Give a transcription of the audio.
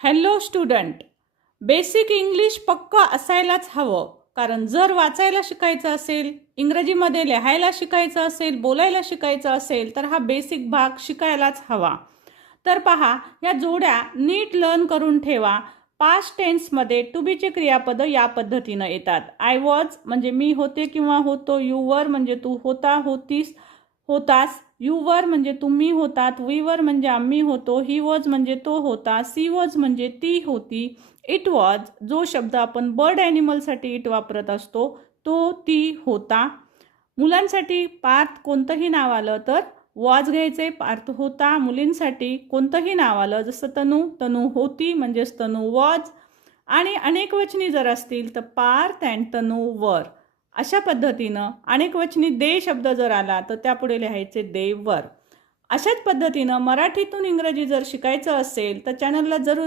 Hello student. Basic English पक्का असायलाच हवं, कारण जर वाचायला शिकायचं असेल, इंग्रजीमध्ये लिहायला शिकायचं असेल, बोलायला शिकायचं असेल तर हा बेसिक भाग शिकायलाच हवा. तर पहा, या जोड्या नीट लर्न करून ठेवा. पास्ट टेन्समध्ये टू बीचे क्रियापद या पद्धतीनं येतात. आय वॉज म्हणजे मी होते किंवा होतो, यू वर म्हणजे तू होता होतीस होतास, यू वर म्हणजे तुम्ही होतात, वी वर म्हणजे आम्ही होतो, ही वॉज म्हणजे तो होता, सी वॉज म्हणजे ती होती, इट वॉज जो शब्द आपण बर्ड ॲनिमलसाठी इट वापरत असतो तो ती होता. मुलांसाठी पार्थ कोणतंही नाव आलं तर वॉज घ्यायचे, पार्थ होता. मुलींसाठी कोणतंही नाव आलं जसं तनू, तनू होती म्हणजेच तनू वॉज. आणि अनेकवचनी जर असतील तर पार्थ अँड तनू वर. अशा पद्धतीनं अनेकवचनी दे शब्द जर आला तर त्यापुढे लिहायचे दे वर. अशाच पद्धतीनं मराठीतून इंग्रजी जर शिकायचं असेल तर चॅनलला जरूर